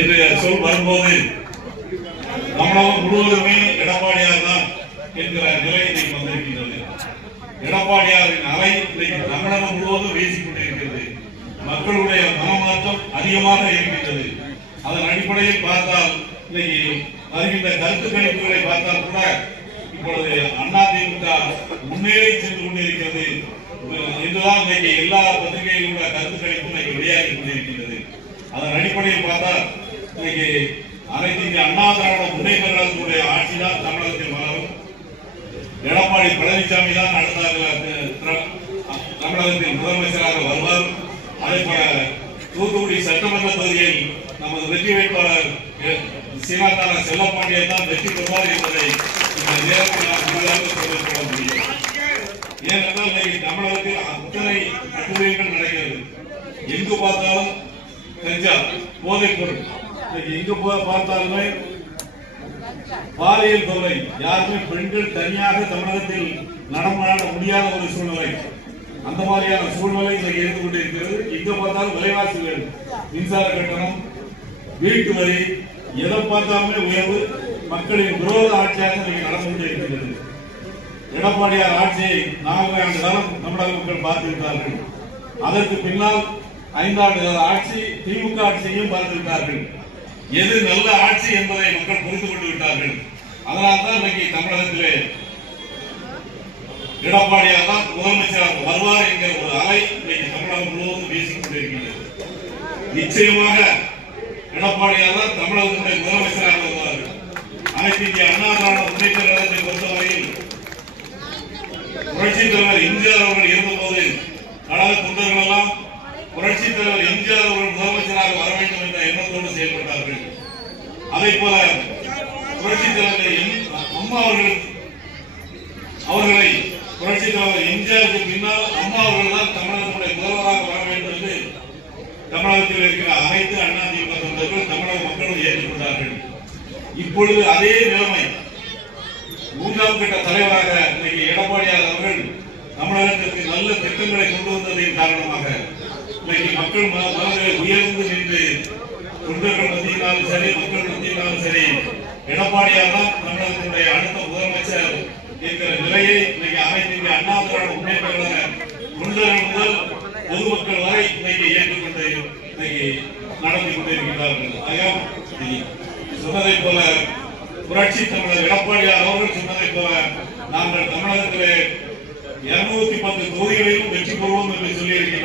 என்று சொல் வரும்போது தமிழகம் முழுவதுமே எடப்பாடியார் தான் என்கிற நிலை இன்னைக்கு வந்திருக்கின்றது. எடப்பாடியாரின் அலை இன்னைக்கு தமிழகம் முழுவதும் வீசிக் கொண்டிருக்கிறது. மக்களுடைய மனமாற்றம் அதிகமாக இருக்கின்றது. அதன் அடிப்படையில் பார்த்தால் இன்னைக்கு வருகின்ற கருத்து கணிப்புகளை பார்த்தால் கூட இப்பொழுது அதிமுக முன்னேறி சென்று கொண்டிருக்கிறது என்றுதான் இன்னைக்கு எல்லா பத்திரிகைகளிலும் உள்ள கருத்து கணிப்பு இன்னைக்கு வெளியாகி கொண்டிருக்கின்றது. அதன் அடிப்படையில் பார்த்தால் இன்னைக்கு அனைத்து இந்திய அண்ணா திராவிட முன்னேற்ற கழகத்துடைய ஆட்சி தான் தமிழகத்தில் மலரும். எடப்பாடி பழனிசாமி தான் அடுத்த தமிழகத்தின் முதலமைச்சராக வருவார். அதே போல தூத்துக்குடி சட்டமன்ற தொகுதியில் நமது வெற்றி வேட்பாளர் சீனாக்கான செல்லப்பாண்டியன் தான் வெற்றி பெறுவார் என்பதை இந்த நேரத்தில் நாம் உறுதியாக சொல்லிக்கொள்ள முடியும். ஏனென்றால் இன்னைக்கு தமிழகத்தில் அத்தனை அட்டுழியங்கள் நடக்கிறது. எங்கு பார்த்தாலும் கஞ்சா, போதைப் பொருள், எங்கு பார்த்தாலுமே பாலியல் தொல்லை, யாருமே பெண்கள் தனியாக தமிழகத்தில் நடமாட முடியாத ஒரு சூழ்நிலை. அந்த மாதிரியான சூழ்நிலை இன்றைக்கு இருந்து கொண்டிருக்கிறது. எங்க பார்த்தாலும் விலைவாசிகள், மின்சார கட்டணம், வீட்டு வரி, எதை பார்த்தாலுமே உயர்வு. மக்களின் விரோத ஆட்சியாக இன்றைக்கு நடந்து கொண்டிருக்கிறது. எடப்பாடியார் ஆட்சியை 4 ஆண்டு காலம் தமிழக மக்கள் பார்த்திருக்கிறார்கள். அதற்கு பின்னால் 5 ஆண்டு கால ஆட்சி திமுக ஆட்சியையும் பார்த்திருக்கிறார்கள். எது நல்ல ஆட்சி என்பதை மக்கள் புரிந்து கொண்டு விட்டார்கள். அதனால்தான் இன்னைக்கு தமிழகத்திலே எடப்பாடியார் தான் முதலமைச்சராக வருவார் என்கிற ஒரு அலை இன்னைக்கு தமிழகம் முழுவதும் வீசிக் கொண்டிருக்கின்றது. நிச்சயமாக எடப்பாடியார் தான் தமிழகத்தினுடைய முதலமைச்சராக வருவார்கள். அனைத்து இந்திய அண்ணா திராவிட முன்னேற்ற கழகத்தை பொறுத்தவரையில் புரட்சித் தலைவர் எம்ஜிஆர் அவர்கள் இருந்தபோது கழக தொண்டர்கள் எல்லாம் புரட்சித் தலைவர் எம்ஜிஆர் அவர்கள் முதலமைச்சராக வர வேண்டும் என்ற எண்ணத்தோடு செயல்பட்டார்கள். அதே போல புரட்சித் தலைவர் அம்மா அவர்களை புரட்சித் தலைவர் எம்ஜிஆருக்கு பின்னால் அம்மா அவர்கள் தான் தமிழகத்துடைய முதல்வராக வர வேண்டும் என்று தமிழகத்தில் இருக்கிற அனைத்து அதிமுக தொண்டர்கள் தமிழக மக்களும் ஏற்றுக்கொண்டார்கள். இப்பொழுது அதே நிலைமை 3ஆம் கட்ட தலைவராக இன்னைக்கு எடப்பாடியார் அவர்கள் தமிழகத்திற்கு நல்ல திட்டங்களை கொண்டு வந்ததின் காரணமாக இன்னைக்கு மக்கள் மனதில் உயர்ந்து நின்று தொண்டர்கள் மத்தியினாலும் சரி, மக்கள் மத்தியினாலும் சரி, எடப்பாடியார் தான் தமிழகத்தினுடைய அடுத்த முதலமைச்சர் என்கிற நிலையை இன்னைக்கு அனைத்து இந்திய அண்ணா திராவிட முன்னேற்ற கழக தொண்டர்கள் முதல் பொதுமக்கள் வரை இன்னைக்கு ஏற்றுக்கொண்டு இன்னைக்கு நடத்தி கொண்டிருக்கிறார்கள். சொன்னதை போல புரட்சி தமிழர் எடப்பாடியார் அவர்கள் சொன்னதை போல நாங்கள் தமிழகத்திலே 210 தொகுதிகளிலும் வெற்றி பெறுவோம் என்று சொல்லியிருக்கிறார்.